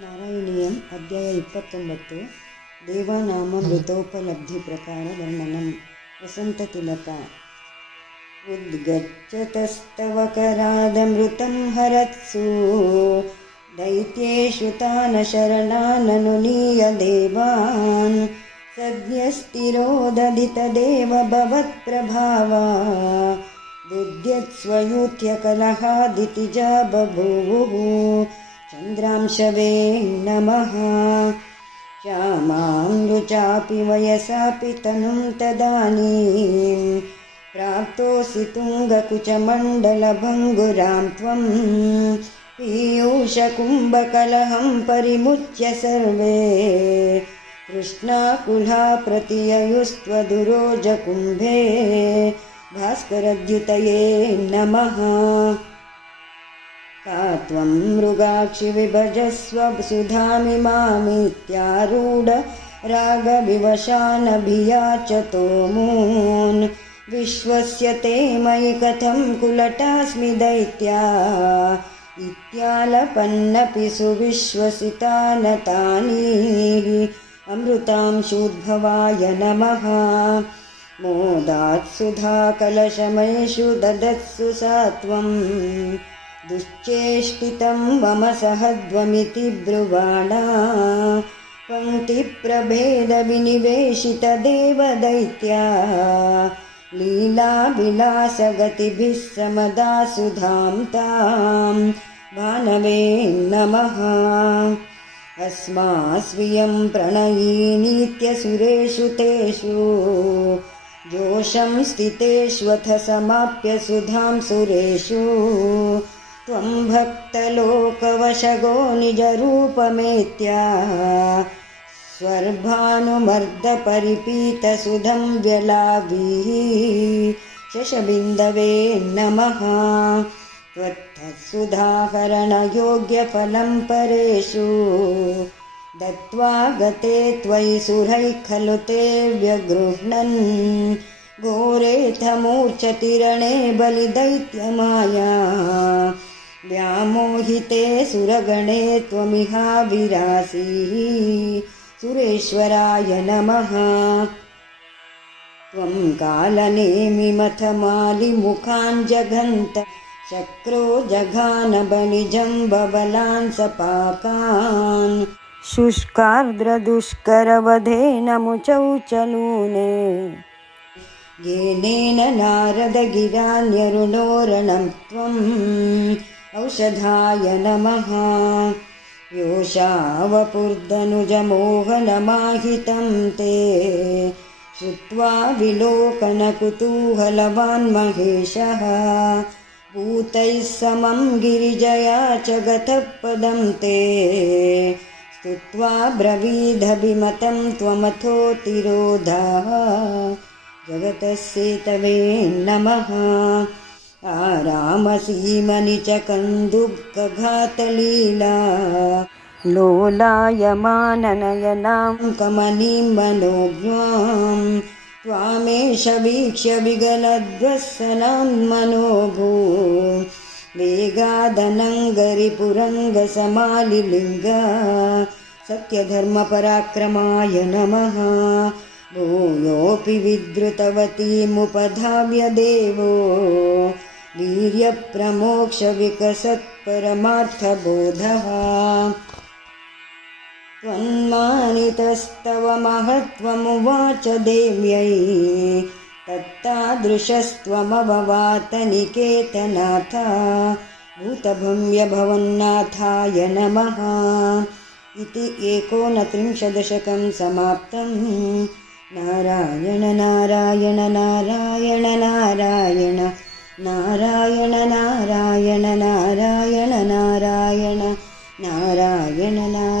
ನಾರಾಯಣೀಯಂ ಅಧ್ಯಾಯ 29 ದೇವನಾಮಮೃತೋಪಲಬ್ಧಿ ಪ್ರಕಾರ ವರ್ಣನಂ. ವಸಂತತಿಲಕ. ಉದ್ಗಚ್ಚತಸ್ತವ ಕರಾದಮೃತಂ ಹರತ್ಸು ದೈತ್ಯೇಷು ತಾನ ಶರಣಾನನುನೀಯ ದೇವಾನ್ ಸದ್ಯಸ್ತಿರೋದಧಿತದೇವ ಭವತ್ಪ್ರಭಾವ ದುದ್ಯತ್ಸ್ವಯೂಥ್ಯ ಕಲಹಾದಿತಿಜಾ ಬಭೂವುಃ. ಚಂದ್ರಾಂಶವೇ ನಮಃ. ಶ್ಯಾಮಾಂಬುಜಾಪಿ ವಯಸಾಪಿ ತನುಂ ತದಾನೀಂ ಪ್ರಾಪ್ತೋಸಿ ತುಂಗಕುಚಮಂಡಲಭಂಗುರಾಂ ತ್ವಂ ಪೀಯೂಷಕುಂಭಕಲಹಂ ಪರಿಮುಚ್ಯ ಸರ್ವೇ ಕೃಷ್ಣಾಕುಲಾ ಪ್ರತಿಯಯುಸ್ತ್ವದುರೋಜಕುಂಭೇ ಭಾಸ್ಕರದ್ಯುತಯೇ ನಮಃ. का त्वं मृगाक्षि विभजस्व सुधामिमामित्यारूढ रागविवशानभियाचतो मून् विश्वस्य ते मयि कथं कुलटास्मि दैत्या इत्यालपन्नपि सुविश्वसितानतानीः. अमृतांशूद्भवाय नमः. मोदात्सुधाकलशमेषु ददत्सु सा त्वं दुश्चेष्टितं मम सहध्वमिति ब्रुवाणा पङ्क्तिप्रभेदविनिवेशितदेवदैत्या लीलाविलासगतिभिः समदासुधां तां भानवे नमः. अस्मास्वियं प्रणयिनीत्यसुरेषु तेषु जोषं स्थितेष्वथ समाप्य सुधां सुरेषु त्वं भक्तलोकवशगो निजरूपमेत्या स्वर्भानुमर्दपरिपीतसुधं व्यलावीः. शशबिन्दवे नमः. त्वत्तत्सुधाहरणयोग्यफलं परेषु दत्त्वा गते त्वयि सुरैः खलु ते व्यगृह्णन् घोरेऽथमूर्च्छतिरणे बलिदैत्यमाया व्यामोहिते सुरगणे त्वमिहाविरासीः. सुरेश्वराय नमः. त्वं कालनेमिमथमालिमुखान् जघन्त शक्रो जघानबलिजम्बबलान् सपाकान् शुष्कार्द्रदुष्करवधेन मुचौ चलूने येनेन नारदगिरान्यरुणोरणं त्वम् औषधाय नमः. योषावपुर्दनुजमोहनमाहितं ते श्रुत्वा विलोकनकुतूहलवान् महेशः भूतैः समं गिरिजया च गतः पदं ते स्तुत्वा ब्रवीदभिमतं त्वमथोतिरोधः. जगतस्येतवे नमः. आरामसीमनि च कन्दुकघातलीला लोलायमाननयनां कमनीं मनोज्ञां त्वामेष वीक्ष्य विगलद्वत्सनान्मनोभू वेगादनङ्गरिपुरङ्गसमालिलिङ्ग. सत्यधर्मपराक्रमाय नमः. भूयोऽपि विद्रुतवतीमुपधाव्य देवो वीर्यप्रमोक्षविकसत्परमार्थबोधः. त्वन्मानितस्तव महत्त्वमुवाच देव्यै तत्तादृशस्त्वमववातनिकेतनाथ. भूतभव्यभवन्नाथाय नमः. इति 39 समाप्तं. नारायण नारायण नारायण नारायण नारायण नारायण नारायण नारायण नारायण नारायण.